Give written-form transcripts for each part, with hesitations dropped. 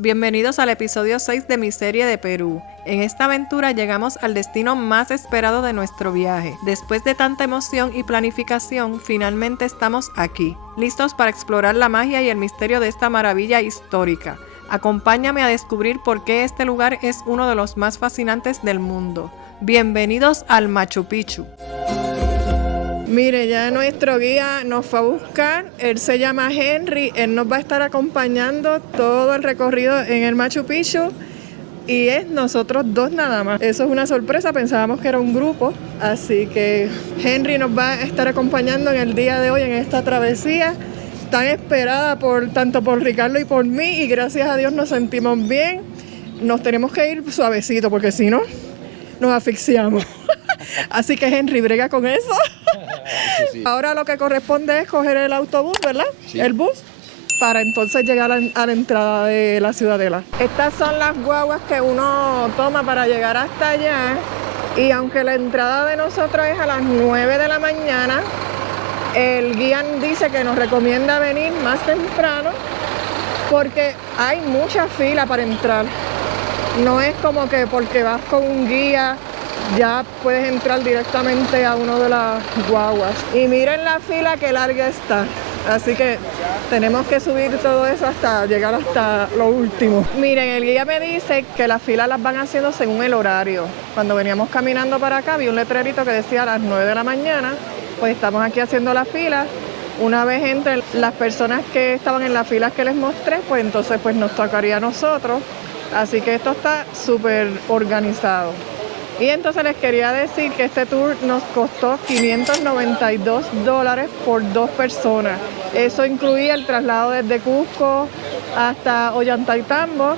Bienvenidos al episodio 6 de mi serie de Perú. En esta aventura llegamos al destino más esperado de nuestro viaje. Después de tanta emoción y planificación, finalmente estamos aquí, listos para explorar la magia y el misterio de esta maravilla histórica. Acompáñame a descubrir por qué este lugar es uno de los más fascinantes del mundo. Bienvenidos al Machu Picchu. Mire, ya nuestro guía nos fue a buscar, él se llama Henry, él nos va a estar acompañando todo el recorrido en el Machu Picchu y es nosotros dos nada más. Eso es una sorpresa, pensábamos que era un grupo, así que Henry nos va a estar acompañando en el día de hoy en esta travesía tan esperada tanto por Ricardo y por mí, y gracias a Dios nos sentimos bien. Nos tenemos que ir suavecito porque si no nos asfixiamos. Así que Henry, brega con eso. Sí. Ahora lo que corresponde es coger el autobús, ¿verdad? Sí. El bus, para entonces llegar a la entrada de la ciudadela. Estas son las guaguas que uno toma para llegar hasta allá. Y aunque la entrada de nosotros es a las 9 de la mañana, el guía dice que nos recomienda venir más temprano porque hay mucha fila para entrar. No es como que porque vas con un guía ya puedes entrar directamente a uno de las guaguas. Y miren la fila que larga está. Así que tenemos que subir todo eso hasta llegar hasta lo último. Miren, el guía me dice que las filas las van haciendo según el horario. Cuando veníamos caminando para acá, vi un letrerito que decía a las 9 de la mañana. Pues estamos aquí haciendo la fila. Una vez entre las personas que estaban en las filas que les mostré, pues entonces pues nos tocaría a nosotros. Así que esto está súper organizado. Y entonces les quería decir que este tour nos costó $592 por 2 personas. Eso incluía el traslado desde Cusco hasta Ollantaytambo.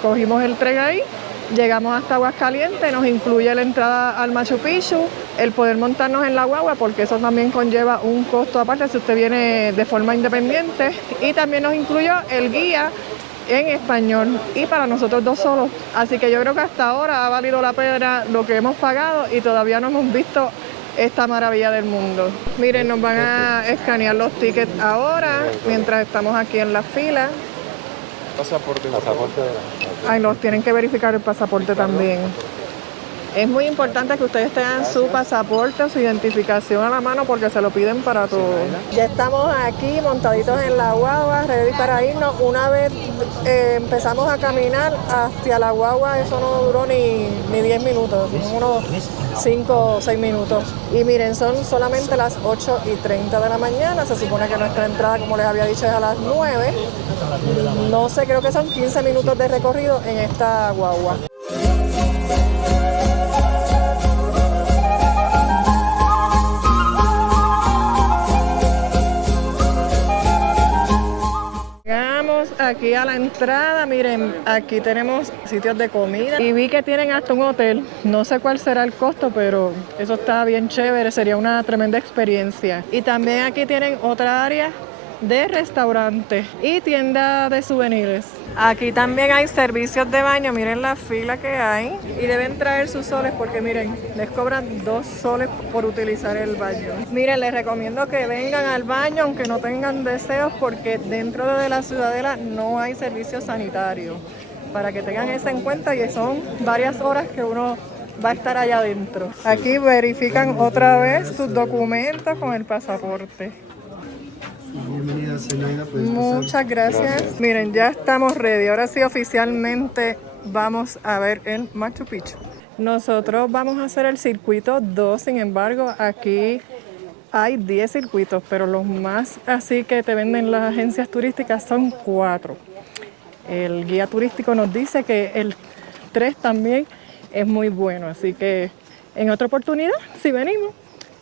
Cogimos el tren ahí, llegamos hasta Aguascalientes, nos incluye la entrada al Machu Picchu, el poder montarnos en la guagua, porque eso también conlleva un costo aparte si usted viene de forma independiente. Y también nos incluyó el guía en español y para nosotros dos solos. Así que yo creo que hasta ahora ha valido la pena lo que hemos pagado y todavía no hemos visto esta maravilla del mundo. Miren, nos van a escanear los tickets ahora mientras estamos aquí en la fila. Pasaporte. Ay, nos tienen que verificar el pasaporte también. Es muy importante que ustedes tengan su pasaporte o su identificación a la mano porque se lo piden para todo. Ya estamos aquí montaditos en la guagua, ready para irnos. Una vez empezamos a caminar hacia la guagua, eso no duró ni 10 minutos, unos 5 o 6 minutos. Y miren, son solamente las 8:30 de la mañana. Se supone que nuestra entrada, como les había dicho, es a las 9. No sé, creo que son 15 minutos de recorrido en esta guagua. Aquí a la entrada, miren, aquí tenemos sitios de comida y vi que tienen hasta un hotel. No sé cuál será el costo, pero eso está bien chévere, sería una tremenda experiencia. Y también aquí tienen otra área de restaurantes y tienda de souvenirs. Aquí también hay servicios de baño, miren la fila que hay y deben traer sus soles porque miren, les cobran 2 soles por utilizar el baño. Miren, les recomiendo que vengan al baño aunque no tengan deseos porque dentro de la ciudadela no hay servicio sanitario. Para que tengan eso en cuenta y son varias horas que uno va a estar allá adentro. Aquí verifican otra vez sus documentos con el pasaporte. Bienvenida, Zenaida. Muchas gracias. Miren, ya estamos ready. Ahora sí, oficialmente vamos a ver el Machu Picchu. Nosotros vamos a hacer el circuito 2, sin embargo, aquí hay 10 circuitos, pero los más así que te venden las agencias turísticas son 4. El guía turístico nos dice que el 3 también es muy bueno, así que en otra oportunidad, si venimos,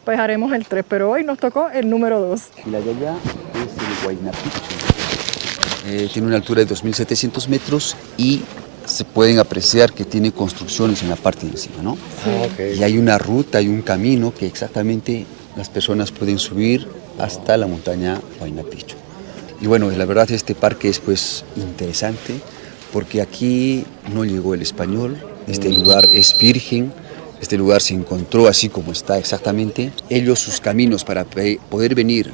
pues haremos el 3, pero hoy nos tocó el número 2. Y la de allá es el Huayna Picchu. Tiene una altura de 2.700 metros y se pueden apreciar que tiene construcciones en la parte de encima, ¿no? Sí. Okay. Y hay una ruta, hay un camino que exactamente las personas pueden subir hasta la montaña Huayna Picchu. Y bueno, la verdad este parque es pues interesante porque aquí no llegó el español, este lugar es virgen. Este lugar se encontró así como está exactamente. Ellos, sus caminos para poder venir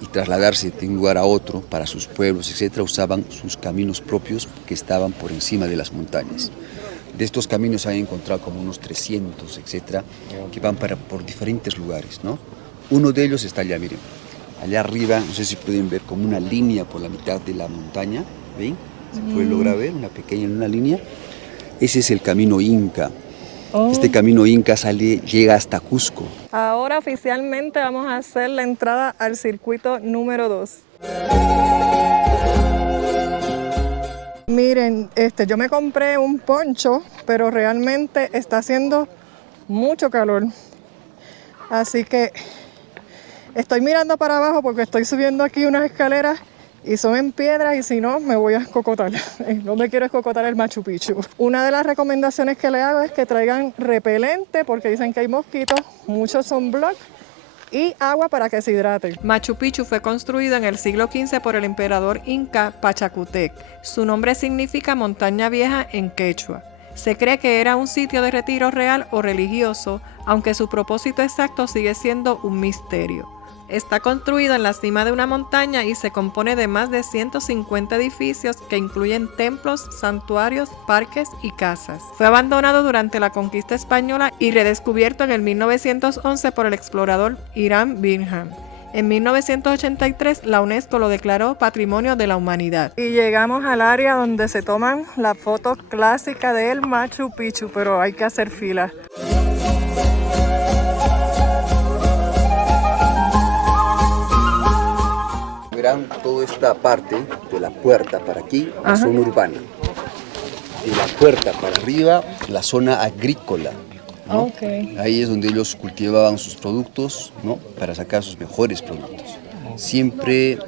y trasladarse de un lugar a otro para sus pueblos, etcétera, usaban sus caminos propios que estaban por encima de las montañas. De estos caminos han encontrado como unos 300, etcétera, que van por diferentes lugares, ¿no? Uno de ellos está allá, miren, allá arriba, no sé si pueden ver como una línea por la mitad de la montaña, ¿ven? Se puede lograr ver una pequeña línea. Ese es el camino Inca. Este camino Inca llega hasta Cusco. Ahora oficialmente vamos a hacer la entrada al circuito número 2. Miren, yo me compré un poncho, pero realmente está haciendo mucho calor. Así que estoy mirando para abajo porque estoy subiendo aquí unas escaleras y son en piedra y si no me voy a escocotar. No me quiero escocotar el Machu Picchu. Una de las recomendaciones que le hago es que traigan repelente porque dicen que hay mosquitos, muchos sunblock y agua para que se hidraten. Machu Picchu fue construido en el siglo XV por el emperador inca Pachacútec. Su nombre significa montaña vieja en quechua. Se cree que era un sitio de retiro real o religioso, aunque su propósito exacto sigue siendo un misterio. Está construido en la cima de una montaña y se compone de más de 150 edificios que incluyen templos, santuarios, parques y casas. Fue abandonado durante la conquista española y redescubierto en el 1911 por el explorador Hiram Bingham. En 1983 la UNESCO lo declaró Patrimonio de la Humanidad. Y llegamos al área donde se toman la foto clásica del Machu Picchu, pero hay que hacer fila. Verán toda esta parte de la puerta para aquí, la zona urbana. De la puerta para arriba, la zona agrícola, ¿no? Okay. Ahí es donde ellos cultivaban sus productos, ¿no? Para sacar sus mejores productos. Siempre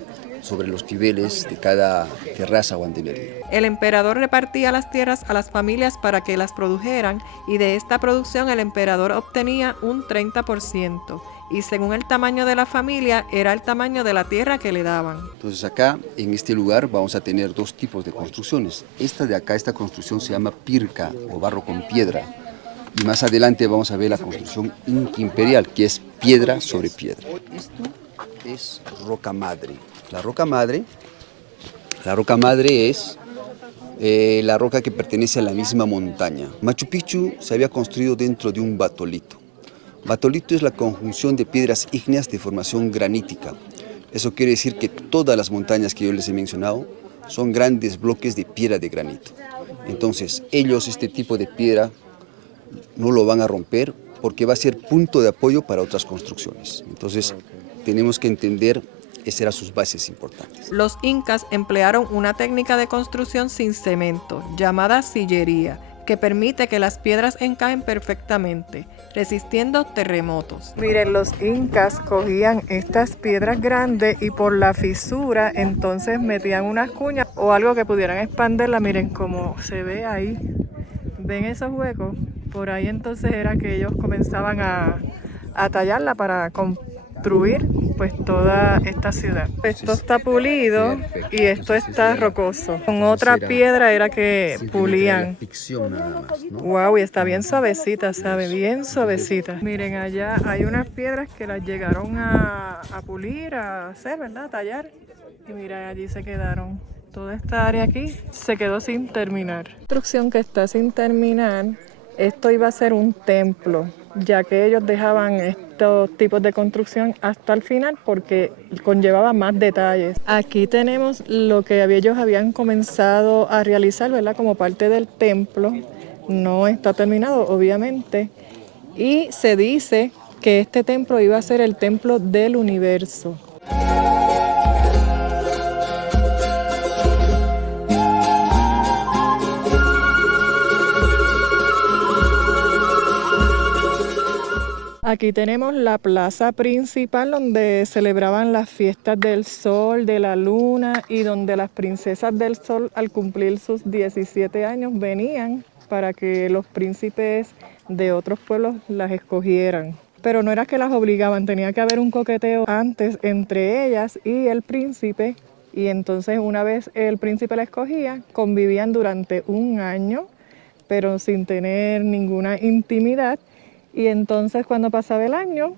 sobre los niveles de cada terraza o andenería. El emperador repartía las tierras a las familias para que las produjeran y de esta producción el emperador obtenía un 30%. Y según el tamaño de la familia, era el tamaño de la tierra que le daban. Entonces acá, en este lugar, vamos a tener dos tipos de construcciones. Esta de acá, esta construcción se llama pirca o barro con piedra. Y más adelante vamos a ver la construcción inca imperial, que es piedra sobre piedra. Esto es roca madre. La roca madre es la roca que pertenece a la misma montaña. Machu Picchu se había construido dentro de un batolito. Batolito es la conjunción de piedras ígneas de formación granítica. Eso quiere decir que todas las montañas que yo les he mencionado son grandes bloques de piedra de granito. Entonces, ellos este tipo de piedra no lo van a romper porque va a ser punto de apoyo para otras construcciones. Entonces, tenemos que entender esas eran sus bases importantes. Los incas emplearon una técnica de construcción sin cemento, llamada sillería, que permite que las piedras encajen perfectamente, resistiendo terremotos. Miren, los incas cogían estas piedras grandes y por la fisura entonces metían unas cuñas o algo que pudieran expandirla. Miren cómo se ve ahí. ¿Ven esos huecos? Por ahí entonces era que ellos comenzaban a tallarla para construir pues toda esta ciudad. Esto está pulido y esto está rocoso. Con otra piedra era que pulían. Wow, y está bien suavecita, ¿sabe? Bien suavecita. Miren, allá hay unas piedras que las llegaron a pulir, a hacer, ¿verdad? A tallar. Y mira, allí se quedaron. Toda esta área aquí se quedó sin terminar. La construcción que está sin terminar, esto iba a ser un templo, ya que ellos dejaban estos tipos de construcción hasta el final porque conllevaba más detalles. Aquí tenemos lo que ellos habían comenzado a realizar, ¿verdad? Como parte del templo. No está terminado, obviamente. Y se dice que este templo iba a ser el templo del universo. Aquí tenemos la plaza principal donde celebraban las fiestas del sol, de la luna y donde las princesas del sol al cumplir sus 17 años venían para que los príncipes de otros pueblos las escogieran. Pero no era que las obligaban, tenía que haber un coqueteo antes entre ellas y el príncipe. Y entonces una vez el príncipe la escogía, convivían durante un año, pero sin tener ninguna intimidad. Y entonces cuando pasaba el año,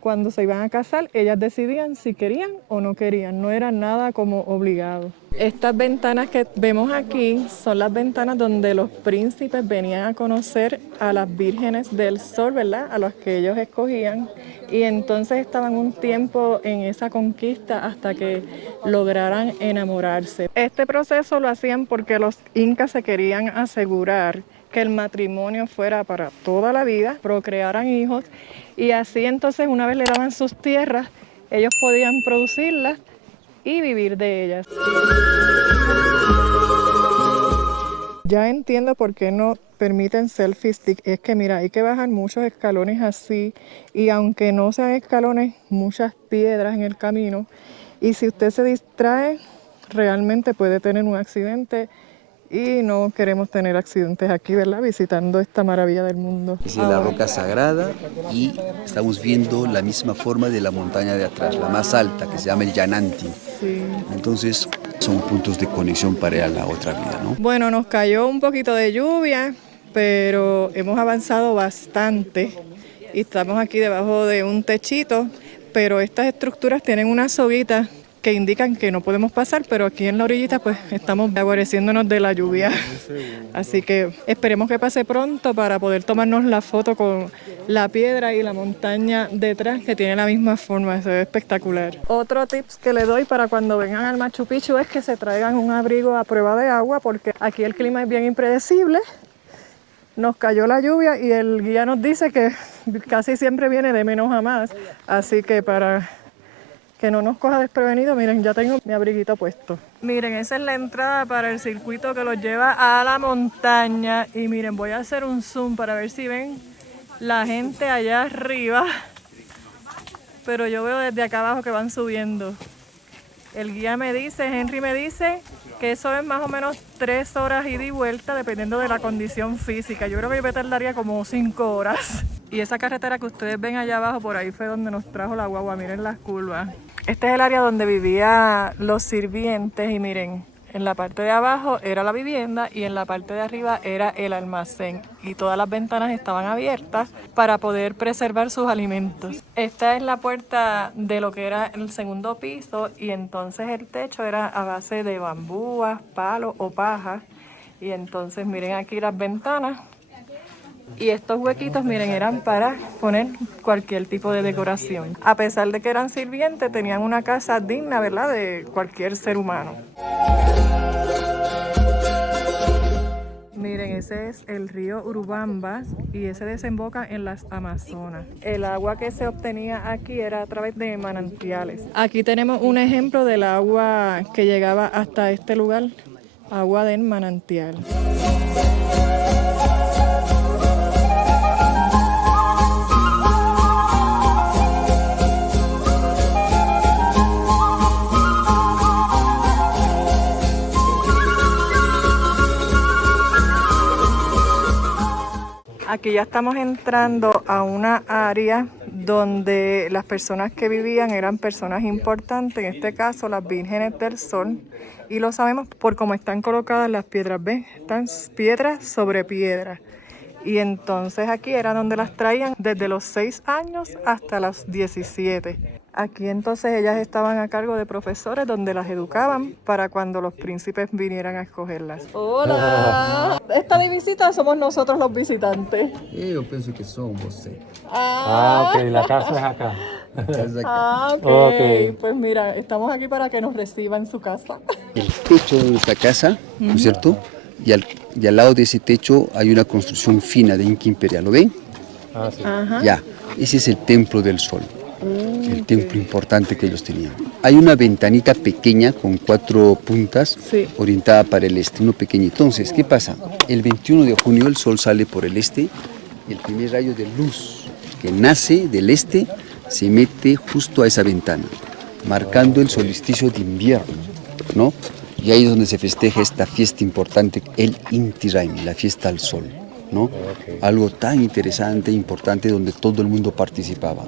cuando se iban a casar, ellas decidían si querían o no querían, no era nada como obligado. Estas ventanas que vemos aquí son las ventanas donde los príncipes venían a conocer a las vírgenes del sol, ¿verdad? A las que ellos escogían, y entonces estaban un tiempo en esa conquista hasta que lograran enamorarse. Este proceso lo hacían porque los incas se querían asegurar que el matrimonio fuera para toda la vida, procrearan hijos, y así entonces una vez le daban sus tierras, ellos podían producirlas y vivir de ellas. Ya entiendo por qué no permiten selfie stick. Es que mira, hay que bajar muchos escalones así, y aunque no sean escalones, muchas piedras en el camino, y si usted se distrae, realmente puede tener un accidente. Y no queremos tener accidentes aquí, ¿verdad? Visitando esta maravilla del mundo. Es la roca sagrada, y estamos viendo la misma forma de la montaña de atrás, la más alta, que se llama el Yananti. Sí. Entonces son puntos de conexión para ir a la otra vida, ¿no? Bueno, nos cayó un poquito de lluvia, pero hemos avanzado bastante y estamos aquí debajo de un techito, pero estas estructuras tienen unas soguitas que indican que no podemos pasar, pero aquí en la orillita pues estamos guareciéndonos de la lluvia. Así que esperemos que pase pronto para poder tomarnos la foto con la piedra y la montaña detrás, que tiene la misma forma, se ve espectacular. Otro tips que le doy para cuando vengan al Machu Picchu es que se traigan un abrigo a prueba de agua, porque aquí el clima es bien impredecible. Nos cayó la lluvia y el guía nos dice que casi siempre viene de menos a más, así que para que no nos coja desprevenido, miren, ya tengo mi abriguito puesto. Miren, esa es la entrada para el circuito que los lleva a la montaña. Y miren, voy a hacer un zoom para ver si ven la gente allá arriba. Pero yo veo desde acá abajo que van subiendo. El guía me dice, Henry me dice, que eso es más o menos 3 horas ida y vuelta, dependiendo de la condición física. Yo creo que yo me tardaría como 5 horas. Y esa carretera que ustedes ven allá abajo, por ahí fue donde nos trajo la guagua. Miren las curvas. Este es el área donde vivían los sirvientes, y miren, en la parte de abajo era la vivienda y en la parte de arriba era el almacén, y todas las ventanas estaban abiertas para poder preservar sus alimentos. Esta es la puerta de lo que era el segundo piso, y entonces el techo era a base de bambúas, palos o paja, y entonces miren aquí las ventanas. Y estos huequitos, miren, eran para poner cualquier tipo de decoración. A pesar de que eran sirvientes, tenían una casa digna, ¿verdad?, de cualquier ser humano. Miren, ese es el río Urubamba y ese desemboca en las Amazonas. El agua que se obtenía aquí era a través de manantiales. Aquí tenemos un ejemplo del agua que llegaba hasta este lugar, agua del manantial. Aquí ya estamos entrando a una área donde las personas que vivían eran personas importantes, en este caso las vírgenes del sol, y lo sabemos por cómo están colocadas las piedras, ¿ven? Están piedras sobre piedras. Y entonces aquí era donde las traían desde los 6 años hasta los 17. Aquí entonces ellas estaban a cargo de profesores donde las educaban para cuando los príncipes vinieran a escogerlas. ¡Hola! Esta de visita somos nosotros los visitantes. Yo pienso que son vosotros. Ok, la casa es acá. Ok. Pues mira, estamos aquí para que nos reciba en su casa. El techo de esta casa, ¿no es cierto? Y al lado de ese techo hay una construcción fina de Inca Imperial, ¿lo ven? Sí. Ajá. Ya, ese es el templo del sol. El templo importante que ellos tenían. Hay una ventanita pequeña con 4 puntas, Sí. orientada para el este, uno pequeño. Entonces, ¿qué pasa? El 21 de junio el sol sale por el este, el primer rayo de luz que nace del este se mete justo a esa ventana, marcando el solsticio de invierno, ¿no? Y ahí es donde se festeja esta fiesta importante, el Inti Raymi, la fiesta al sol, ¿no? Algo tan interesante e importante donde todo el mundo participaba.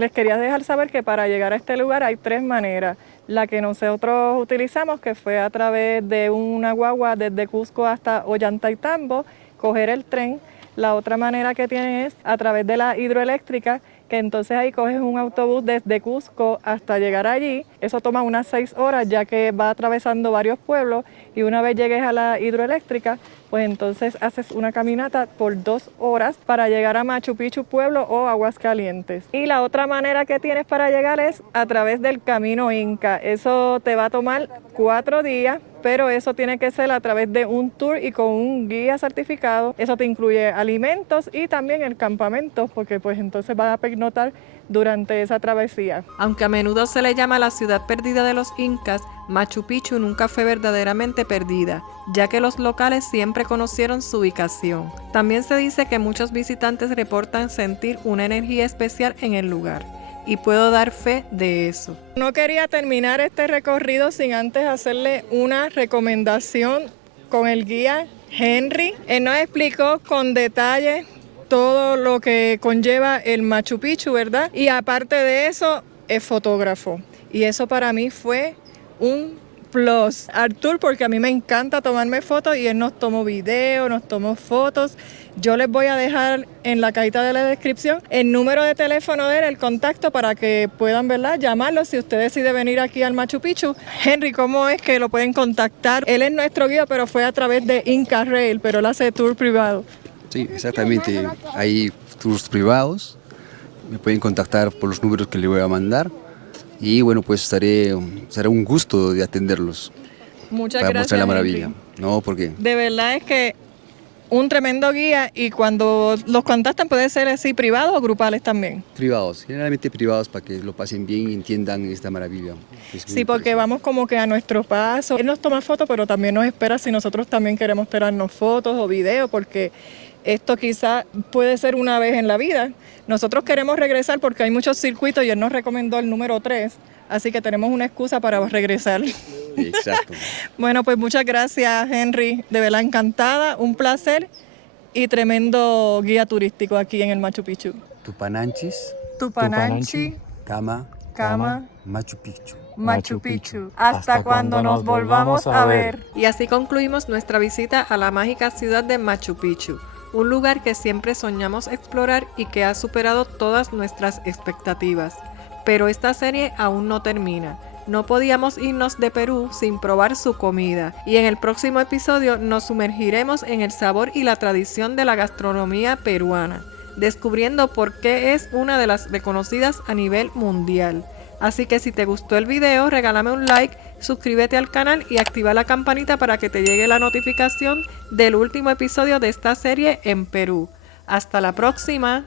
Les quería dejar saber que para llegar a este lugar hay 3 maneras. La que nosotros utilizamos, que fue a través de una guagua desde Cusco hasta Ollantaytambo, coger el tren. La otra manera que tienen es a través de la hidroeléctrica, que entonces ahí coges un autobús desde Cusco hasta llegar allí. Eso toma unas 6 horas, ya que va atravesando varios pueblos, y una vez llegues a la hidroeléctrica, pues entonces haces una caminata por 2 horas para llegar a Machu Picchu Pueblo o Aguascalientes. Y la otra manera que tienes para llegar es a través del Camino Inca. Eso te va a tomar 4 días, pero eso tiene que ser a través de un tour y con un guía certificado. Eso te incluye alimentos y también el campamento, porque pues entonces vas a pernoctar durante esa travesía. Aunque a menudo se le llama la ciudad perdida de los incas, Machu Picchu nunca fue verdaderamente perdida, ya que los locales siempre conocieron su ubicación. También se dice que muchos visitantes reportan sentir una energía especial en el lugar, y puedo dar fe de eso. No quería terminar este recorrido sin antes hacerle una recomendación con el guía Henry. Él nos explicó con detalle todo lo que conlleva el Machu Picchu, ¿verdad? Y aparte de eso, es fotógrafo. Y eso para mí fue un plus al tour, porque a mí me encanta tomarme fotos y él nos tomó video, nos tomó fotos. Yo les voy a dejar en la cajita de la descripción el número de teléfono de él, el contacto, para que puedan, ¿verdad?, llamarlo si usted decide venir aquí al Machu Picchu. Henry, ¿cómo es que lo pueden contactar? Él es nuestro guía, pero fue a través de Inca Rail, pero él hace tour privado. Sí, exactamente. Hay tours privados. Me pueden contactar por los números que le voy a mandar. Y bueno, pues será un gusto de atenderlos. Muchas para gracias, mostrar la maravilla. Henry. No, porque De verdad es que un tremendo guía, y cuando los contactan puede ser así privados o grupales también. privados, generalmente privados, para que lo pasen bien y entiendan esta maravilla. Es muy Sí, porque vamos como que a nuestro paso. Él nos toma fotos, pero también nos espera si nosotros también queremos tirarnos fotos o videos, porque esto quizá puede ser una vez en la vida. Nosotros queremos regresar porque hay muchos circuitos y él nos recomendó el número 3, así que tenemos una excusa para regresar. Exacto. Bueno, pues muchas gracias, Henry. De verdad encantada, un placer y tremendo guía turístico aquí en el Machu Picchu. Tupananchis, Tupananchi, Cama, Cama, Machu Picchu. Machu Picchu. Hasta cuando nos volvamos a ver. Y así concluimos nuestra visita a la mágica ciudad de Machu Picchu, un lugar que siempre soñamos explorar y que ha superado todas nuestras expectativas. Pero esta serie aún no termina. No podíamos irnos de Perú sin probar su comida, y en el próximo episodio nos sumergiremos en el sabor y la tradición de la gastronomía peruana, descubriendo por qué es una de las reconocidas a nivel mundial. Así que si te gustó el video, regálame un like, suscríbete al canal y activa la campanita para que te llegue la notificación del último episodio de esta serie en Perú. ¡Hasta la próxima!